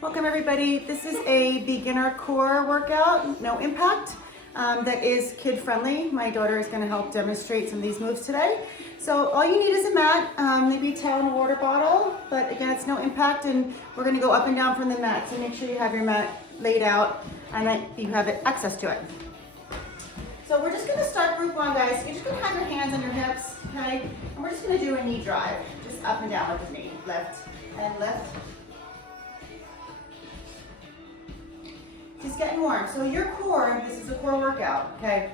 Welcome everybody. This is a beginner core workout, no impact, that is kid friendly. My daughter is going to help demonstrate some of these moves today. So all you need is a mat, maybe a towel and a water bottle, but again it's no impact and we're going to go up and down from the mat. So make sure you have your mat laid out and that you have access to it. So we're just going to start group one, guys. You're just going to have your hands on your hips, okay? And we're just going to do a knee drive, just up and down with the knee. Lift and lift. Just getting warm. So your core, this is a core workout, okay?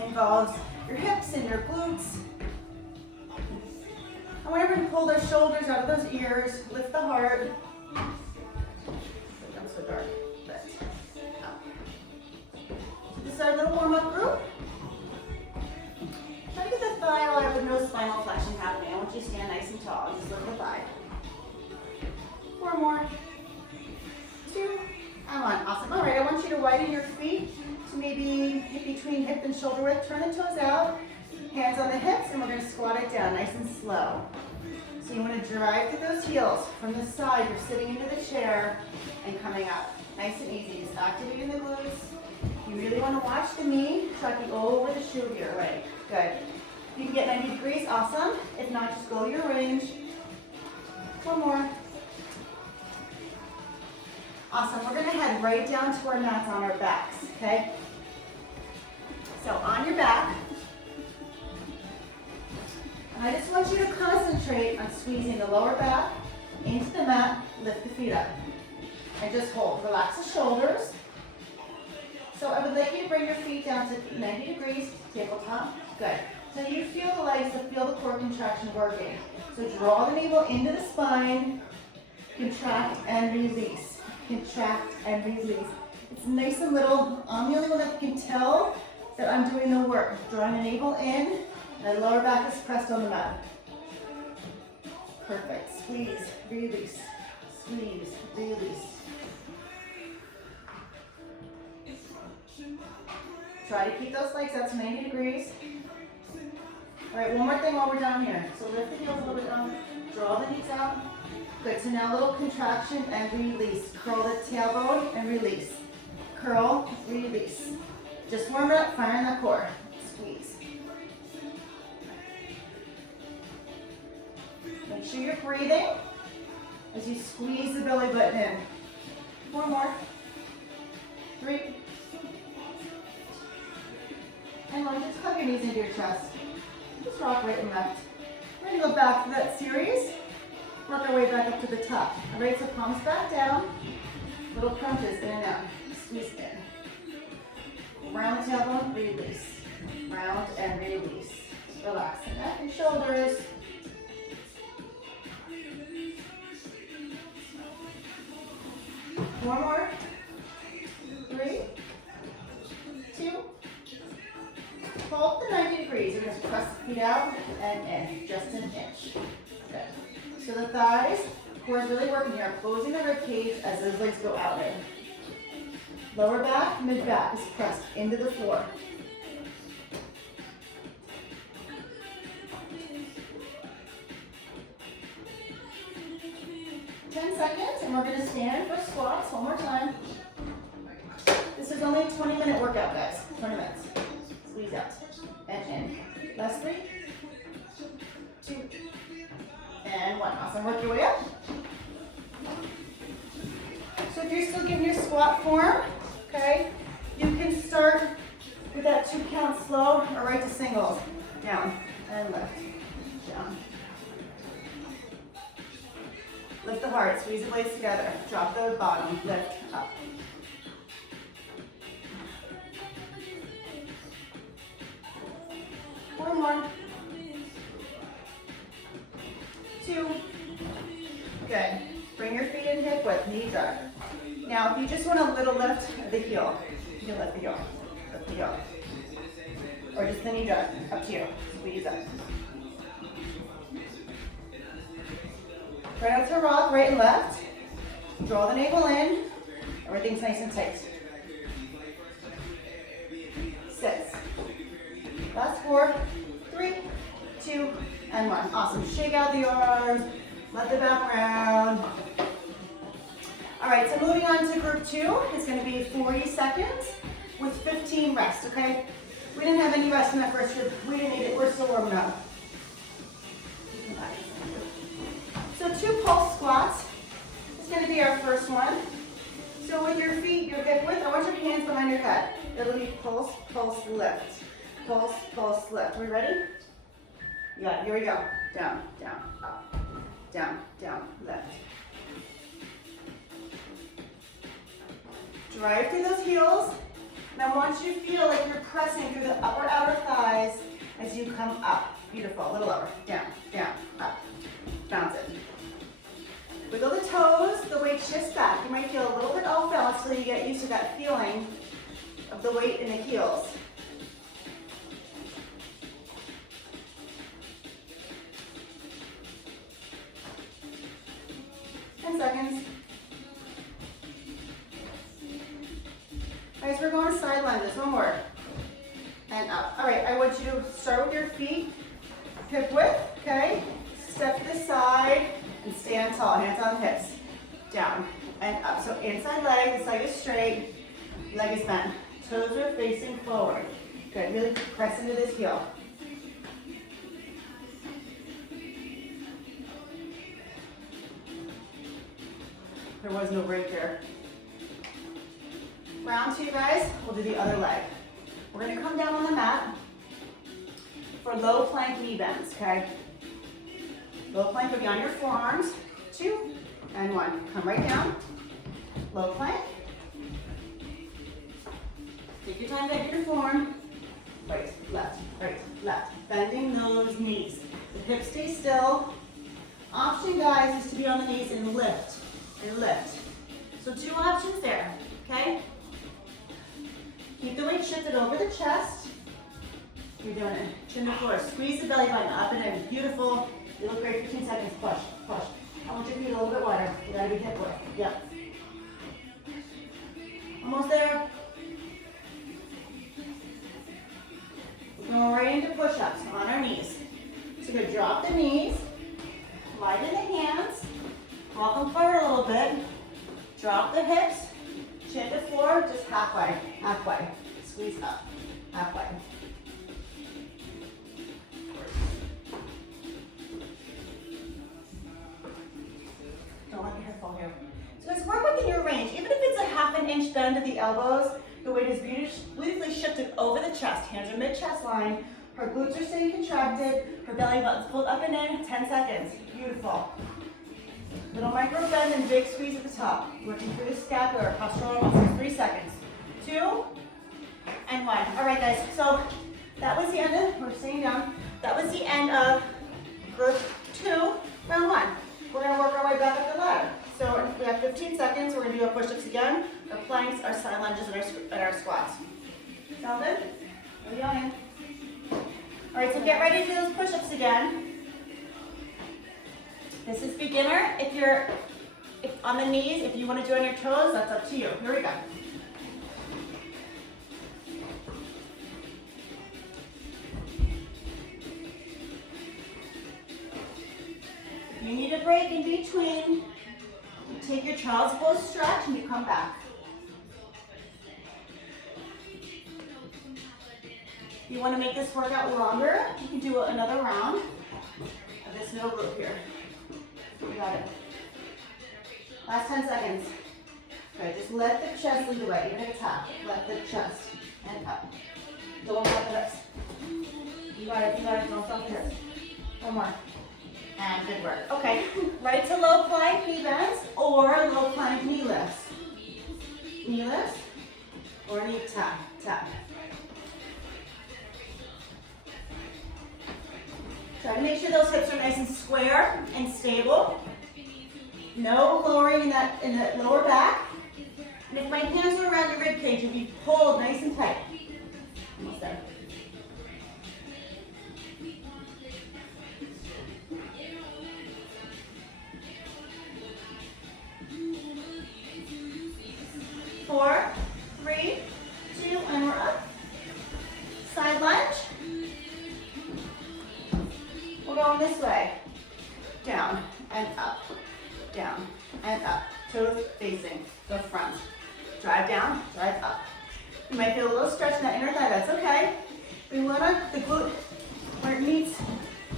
Involves your hips and your glutes. I want everyone to pull their shoulders out of those ears, lift the heart. It's so dark. Lift. Up. So this is our little warm-up group. Try to get the thigh alive with no spinal flexion happening. I want you to stand nice and tall. Just lift the thigh. 4 more. 2. And 1. Awesome. All right, I want you to widen your feet to maybe between hip and shoulder width. Turn the toes out, hands on the hips, and we're going to squat it down nice and slow. So you want to drive through those heels. From the side, you're sitting into the chair and coming up. Nice and easy. Just activating the glutes. You really want to watch the knee, tracking over the shoe here. Right. Good. If you can get 90 degrees, awesome. If not, just go your range. 1 more. Awesome, we're gonna head right down to our mats on our backs, okay? So on your back, and I just want you to concentrate on squeezing the lower back into the mat, lift the feet up, and just hold. Relax the shoulders. So I would like you to bring your feet down to 90 degrees, tabletop. Good. So you feel the legs, so feel the core contraction working. So draw the navel into the spine, contract and release. Contract and release. It's nice and little. I'm the only one that can tell that I'm doing the work. Drawing the navel in, and lower back is pressed on the mat. Perfect. Squeeze, release, squeeze, release. Try to keep those legs up to 90 degrees. All right, one more thing while we're down here. So lift the heels a little bit down, draw the knees out. Good, so now a little contraction and release. Curl the tailbone and release. Curl, release. Just warm it up, fire in that core. Squeeze. Make sure you're breathing as you squeeze the belly button in. 4 more. 3. And 1, just hug your knees into your chest. Just rock right and left. We're gonna go back to that series. Work our way back up to the top. All right, so palms back down. Little crunches in and out. Squeeze in. Round the tailbone, release. Round and release. Relax the neck and shoulders. One more. 3, 2. Hold the 90 degrees. We're going to press the feet out and in. Just an inch. Good. So the thighs, core is really working here. I'm closing the rib cage as those legs go out in. Lower back, mid back is pressed into the floor. Ten seconds, and we're going to stand for squats one more time. This is only a 20-minute workout, guys. 20 minutes. Squeeze out and in. Last 3, 2, and 1. Awesome. Work your way up. So if you're still getting your squat form, okay, you can start with that 2 count slow or right to singles. Down and lift. Down. Lift the heart. Squeeze the legs together. Drop the bottom. Lift up. One more. 2. Good. Bring your feet in hip width, knee drive. Now, if you just want a little lift of the heel, you can lift the heel. Lift the heel. Or just the knee drive. Up to you. Squeeze up. Right out to rock, right and left. Draw the navel in. Everything's nice and tight. 6. Last 4, 3, 2, and 1. Awesome. Shake out the arms. Let the back round. All so moving on to group 2 is going to be 40 seconds with 15 rests, okay? We didn't have any rest in that first group. We didn't need it. We're still warming up. So 2 pulse squats is going to be our first one. So with your feet, your hip width, I want your hands behind your head. It'll be pulse, pulse, lift. Pulse, pulse, lift. Are we ready? Yeah, here we go. Down, down, up. Down, down, lift. Drive through those heels. And I want you to feel like you're pressing through the upper outer thighs as you come up. Beautiful. A little lower. Down, down, up. Bounce it. Wiggle the toes. The weight shifts back. You might feel a little bit off balance until you get used to that feeling of the weight in the heels. 10 seconds. Guys, we're going side lunges. One more. And up. All right, I want you to start with your feet, hip width, okay? Step to the side and stand tall. Hands on hips. Down and up. So inside leg, this leg is straight, leg is bent. Toes are facing forward. Good, really press into this heel. There was no break here. Round 2, guys, we'll do the other leg. We're gonna come down on the mat for low plank knee bends, okay? Low plank will be on your forearms. 2 and 1. Come right down. Low plank. Take your time to get your form. Right, left, bending those knees. The hips stay still. Option, guys, is to be on the knees and lift, So 2 options there, okay? Keep the weight shifted over the chest. You're doing it. Chin to floor. Squeeze the belly button up and in. Beautiful. You look great. 15 seconds. Push, push. I want your feet a little bit wider. You gotta be hip width. Yep. Almost there. Going right into push-ups on our knees. So you're gonna drop the knees, widen the hands, walk them forward a little bit, drop the hips, chin to floor, just halfway, squeeze up, halfway. Don't let your head fall here. So guys, work within your range. Even if it's a ½ an inch bend at the elbows, the weight is beautifully shifted over the chest. Hands are mid-chest line. Her glutes are staying contracted. Her belly button's pulled up and in. 10 seconds. Beautiful. Little micro bend and big squeeze at the top. Working through the scapular. Postural muscles. 3 seconds. 2 and 1. All right, guys. So that was the end of, we're staying down. That was the end of group 2, round 1. We're going to work our way back up the ladder. So we have 15 seconds. We're going to do our push-ups again, our planks, our side lunges, and our squats. Sound good? Here we go in. All right, so get ready to do those push-ups again. This is beginner. If on the knees, if you want to do it on your toes, that's up to you. Here we go. If you need a break in between, you take your child's pose stretch and you come back. If you want to make this workout longer, you can do another round of this no group here. You got it. Last 10 seconds. Good, just let the chest lead the way, even if it's half. Let the chest and up. Don't stop the hips. You got it, don't stop the hips. One more. And good work. Okay, right to low plank knee bends or low plank knee lifts. Knee lifts or knee tap, tap. Try to make sure those hips are nice and square and stable. No lowering in the lower back. And if my hands are around your rib cage, you'll be pulled nice and tight. Almost there. Four, 3, 2, and we're up. Side lunge. We're going this way. Down and up. Down down, and up. Toes facing the front. Drive down, drive up. You might feel a little stretch in that inner thigh, that's okay. We want the glute where it meets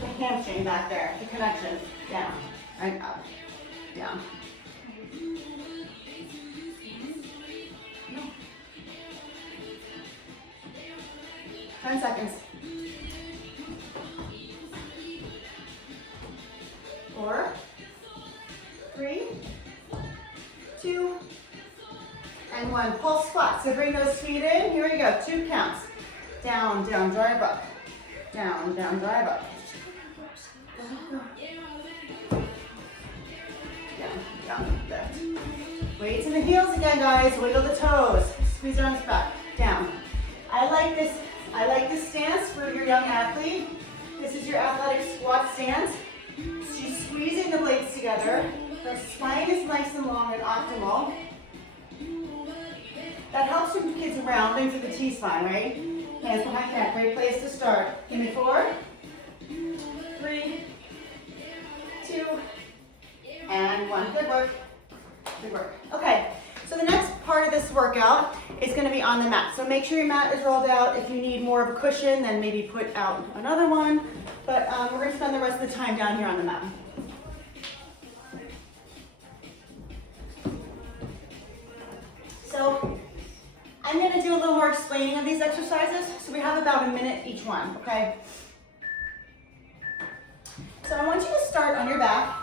the hamstring back there, the connection. Down and up, down. 10 seconds. 4, 3, 2, and 1. Pulse squat. So bring those feet in. Here we go. 2 counts. Down, down, drive up. Down, down, drive up. Down, down, lift. Weights in the heels again, guys. Wiggle the toes. Squeeze your arms back. Down. I like this stance for your young athlete. This is your athletic squat stance. She's squeezing the blades together. Her spine is nice and long and optimal. That helps with kids rounding through the T-spine, right? Hands behind neck, great place to start. Give me 4, 3, 2, and 1. Good work. Good work. Okay, so the next part of this workout is going to be on the mat. So make sure your mat is rolled out. If you need more of a cushion, then maybe put out another one. But we're going to spend the rest of the time down here on the mat. So I'm going to do a little more explaining of these exercises. So we have about a minute each one, okay? So I want you to start on your back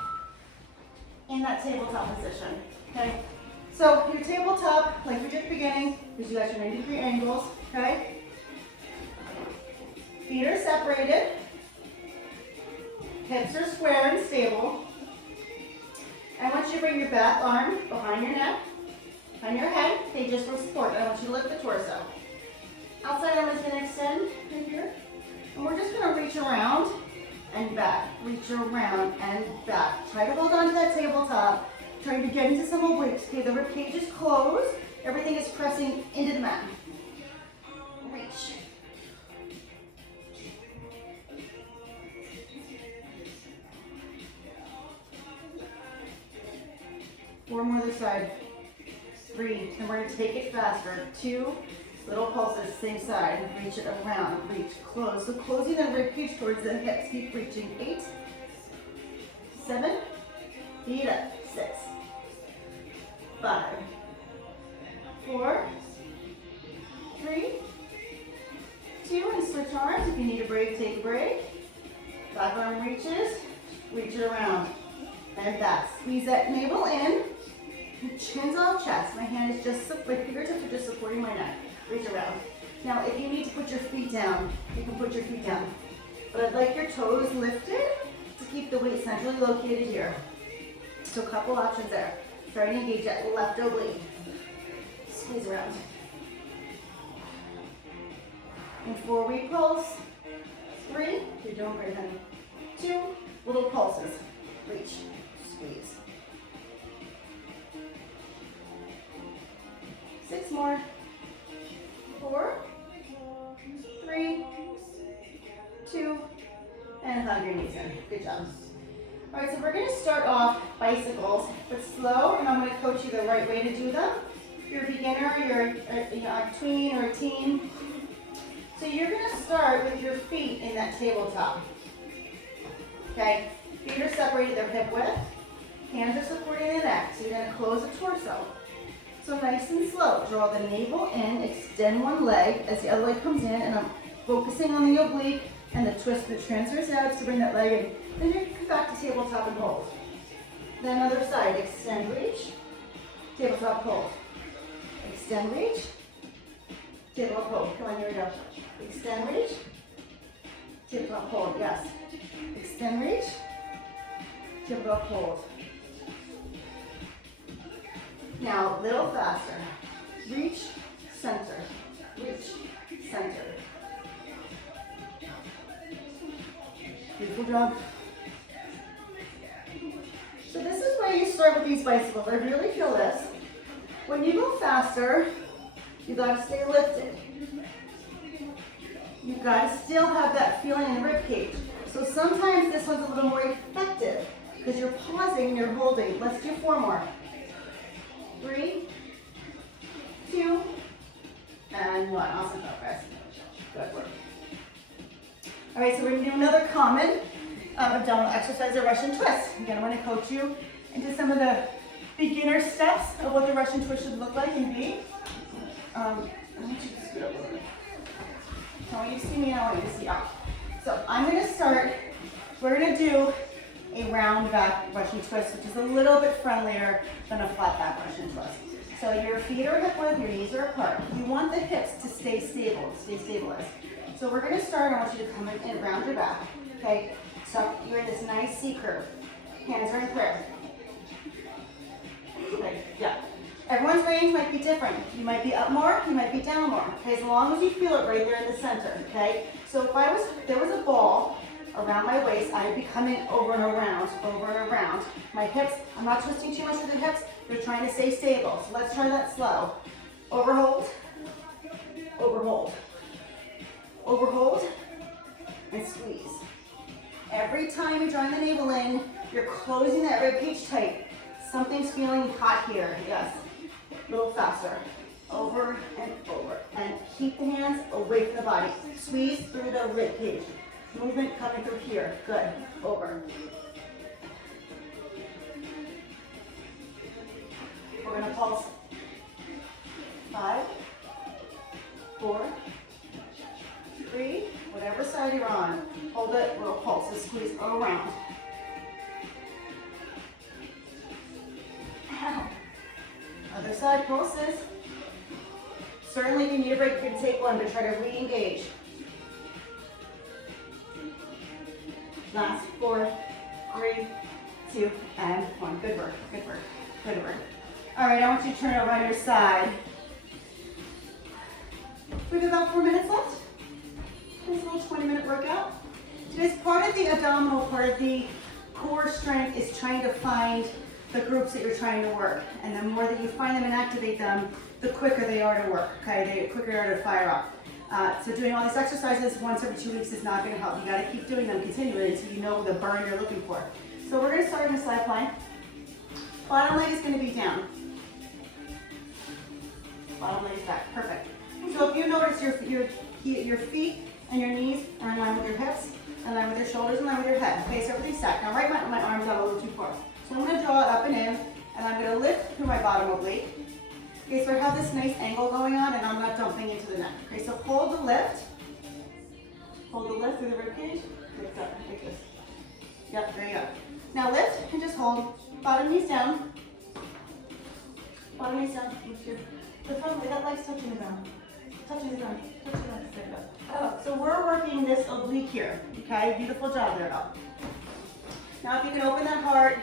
in that tabletop position, okay? So your tabletop, like we did at the beginning, is you got your 90-degree angles, okay? Feet are separated. Hips are square and stable. I want you to bring your back arm behind your neck, on your head, okay, just for support. I want you to lift the torso. Outside arm is going to extend right here. And we're just going to reach around and back. Reach around and back. Try to hold on to that tabletop. Trying to get into some obliques. Okay, the rib cage is closed. Everything is pressing into the mat. Reach. Four more this side. 3, and we're going to take it faster. 2 little pulses, same side. Reach it around, reach, close. So closing the rib cage towards the hips. Keep reaching. 8, 7, feet up. 6, 5, 4, 3, 2, and switch arms. If you need a break, take a break. Back arm reaches, reach it around, and back. Squeeze that navel in. Chins off chest. My hand is just, my fingertips are just supporting my neck. Reach around. Now, if you need to put your feet down, you can put your feet down. But I'd like your toes lifted to keep the weight centrally located here. So a couple options there. Try to engage that left oblique. Squeeze around. And 4, we pulse. 3, you're doing great, honey. 2, little pulses. Reach, squeeze. 6 more. 4, 3, 2, and hug your knees in. Good job. All right, so we're going to start off bicycles, but slow, and I'm going to coach you the right way to do them. If you're a beginner, you're a tween or a teen. So you're going to start with your feet in that tabletop. Okay, feet are separated, they're hip width. Hands are supporting the neck, so you're going to close the torso. So nice and slow. Draw the navel in, extend one leg as the other leg comes in, and I'm focusing on the oblique and the twist that transfers out to bring that leg in. Then you come back to tabletop and hold. Then other side, extend, reach, tabletop, hold. Extend, reach, tabletop, hold. Come on, here we go. Extend, reach, tabletop, hold. Yes. Extend, reach, tabletop, hold. Now, a little faster. Reach, center. Reach, center. Beautiful job. So this is where you start with these bicycles. I really feel this. When you go faster, you gotta stay lifted. You gotta still have that feeling in the rib cage. So sometimes this one's a little more effective because you're pausing and you're holding. Let's do 4 more. 3, 2, and 1. Awesome job, guys. Good work. All right, so we're going to do another common abdominal exercise, a Russian twist. Again, I'm going to coach you into some of the beginner steps of what the Russian twist should look like and be. I want you to scoot up a little bit. I want you to see me, and I want you to see up. So I'm going to start, we're going to do a round back Russian twist, which is a little bit friendlier than a flat back Russian twist. So your feet are hip width, your knees are apart. You want the hips to stay stable, stay stabilized. So we're going to start, I want you to come in and round your back, okay? So you're in this nice C curve. Hands are in prayer. Okay, yeah. Everyone's range might be different. You might be up more, you might be down more. Okay, as long as you feel it right there in the center, okay? So if there was a ball around my waist, I'd be coming over and around, over and around. My hips, I'm not twisting too much with the hips, they're trying to stay stable. So let's try that slow. Overhold, overhold, overhold, and squeeze. Every time you're drawing the navel in, you're closing that rib cage tight. Something's feeling hot here, yes. A little faster. Over and over. And keep the hands away from the body. Squeeze through the rib cage. Movement coming through here. Good. Over. We're going to pulse. 5, 4, 3, whatever side you're on. Hold it, little pulses. Squeeze around. Other side pulses. Certainly if you need a break, you can take one, but try to re-engage. Last 4, 3, 2, and 1. Good work, good work, good work. All right, I want you to turn over on your side. We have about 4 minutes left. This little 20-minute workout. Today's part of the abdominal, part of the core strength is trying to find the groups that you're trying to work. And the more that you find them and activate them, the quicker they are to work, okay? The quicker they are to fire up. So doing all these exercises once every 2 weeks is not gonna help. You gotta keep doing them continually until you know the burn you're looking for. So we're gonna start in a side plank. Bottom leg is gonna be down. Bottom leg is back, perfect. So if you notice your feet and your knees are in line with your hips, in line with your shoulders, in line with your head. Okay, so everything's stacked. Now right my arms out a little too far. So I'm gonna draw it up and in, and I'm gonna lift through my bottom oblique. Okay, so I have this nice angle going on, and I'm not dumping into the neck. Okay, so hold the lift. Hold the lift through the rib cage. Lift up, like this. Yep, there you go. Now lift and just hold. Bottom knees down. Bottom knees down. The front leg, that leg's touching the ground. Touching the ground. Touching the ground. There you go. So we're working this oblique here. Okay, beautiful job there, though. Now if you can open that heart,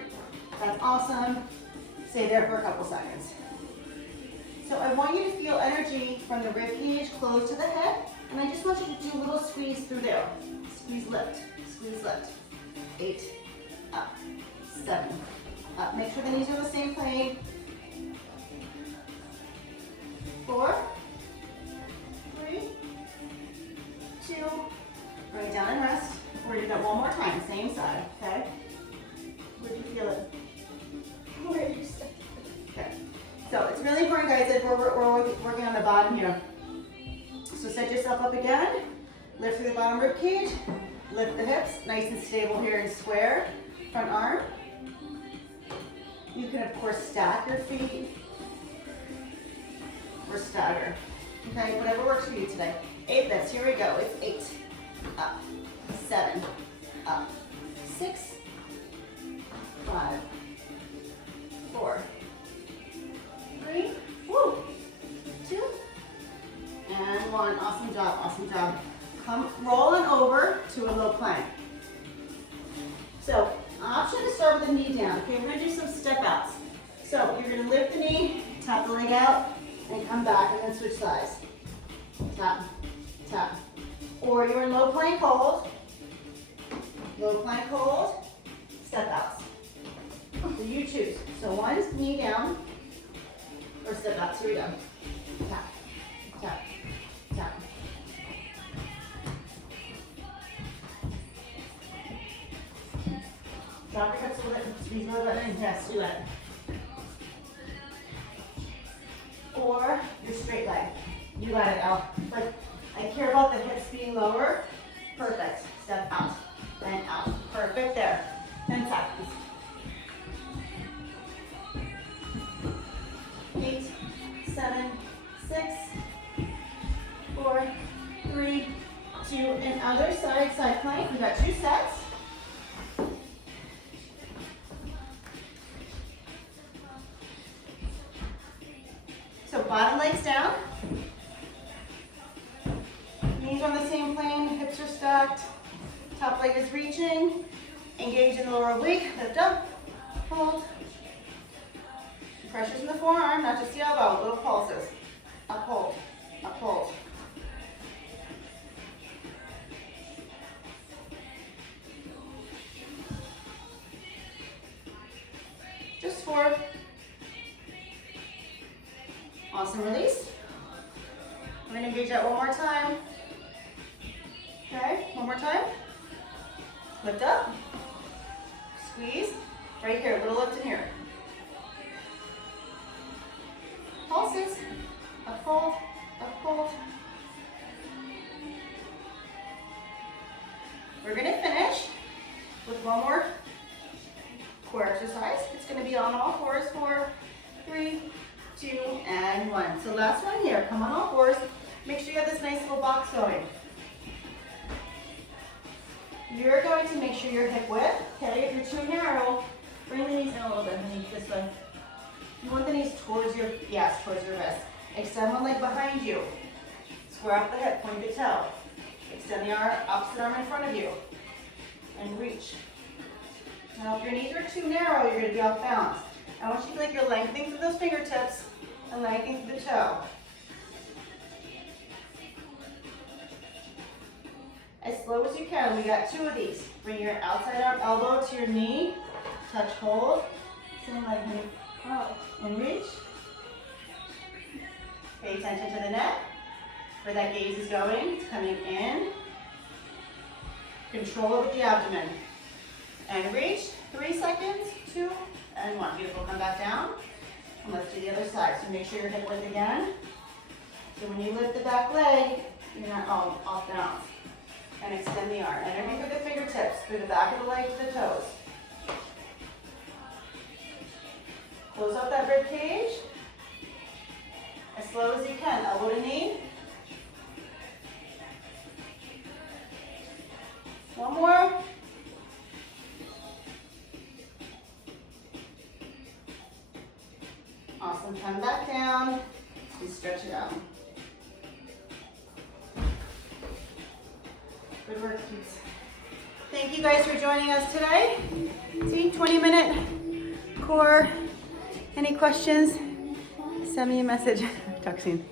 that's awesome. Stay there for a couple seconds. So I want you to feel energy from the rib cage close to the head, and I just want you to do a little squeeze through there. Squeeze, lift, squeeze, lift. 8, up, 7, up. Make sure the knees are the same plane. 4, 3, 2, bring it down and rest. We're gonna do that one more time, same side, okay? Where do you feel it? Where do you sit? Okay. So it's really important, guys, that we're working on the bottom here. So set yourself up again. Lift through the bottom rib cage. Lift the hips, nice and stable here and square. Front arm. You can, of course, stack your feet or stagger. Okay, whatever works for you today. 8 lifts, here we go. It's 8, up, 7, up, 6, 5, 4, 3, 2, and 1. Awesome job, awesome job. Come rolling over to a low plank. So, option to start with the knee down. Okay, we're gonna do some step outs. So, you're gonna lift the knee, tap the leg out, and come back, and then switch sides. Tap, tap. Or you're in low plank hold, step outs. So you choose. So one's knee down, or step outs. Here we go. Tap, tap, tap. Drop your hips a little bit. Squeeze my butt in. Yes, do that. Or your straight leg. You got it, Elle. Like, I care about the hips being lower. Perfect. Step out, then out. Perfect there. 10 seconds. 8, 7, 6, 4, 3, 2, and other side plank. We got 2 sets. So bottom leg's down. Knees on the same plane, hips are stacked. Top leg is reaching. Engage in the lower oblique. Lift up, hold. Pressure's in the forearm, not just the elbow. Little pulses. Up, hold, up, hold. Just 4. Awesome, release. We're gonna engage that one more time. Okay, one more time. Lift up. Squeeze. Right here, little lift in here. Pulses. Up, hold, up, hold. We're gonna finish with one more core exercise. It's gonna be on all fours. 4, 3, 2, and 1. So last one here. Come on all fours. Make sure you have this nice little box going. You're going to make sure your hip width, okay, if you're too narrow, bring the knees in a little bit, honey, this way. You want the knees towards your, yes, towards your wrist. Extend one leg behind you. Square up the hip, point the toe. Extend the opposite arm in front of you. And reach. Now if your knees are too narrow, you're going to be off balance. I want you to feel like you're lengthening through those fingertips and lengthening through the toe. As slow as you can. We got 2 of these. Bring your outside arm elbow to your knee. Touch, hold. Same like me. Out and reach. Pay attention to the neck. Where that gaze is going. It's coming in. Control it with the abdomen. And reach. 3 seconds. 2 and 1. Beautiful. Come back down. And let's do the other side. So make sure your hip width again. So when you lift the back leg, you're not off balance. And extend the arm. Energy through the fingertips, through the back of the leg to the toes. Close up that rib cage. As slow as you can. Elbow to knee. One more. Awesome. Come back down and stretch it out. Good work, kids. Thank you guys for joining us today. See, 20-minute core. Any questions? Send me a message. Talk soon.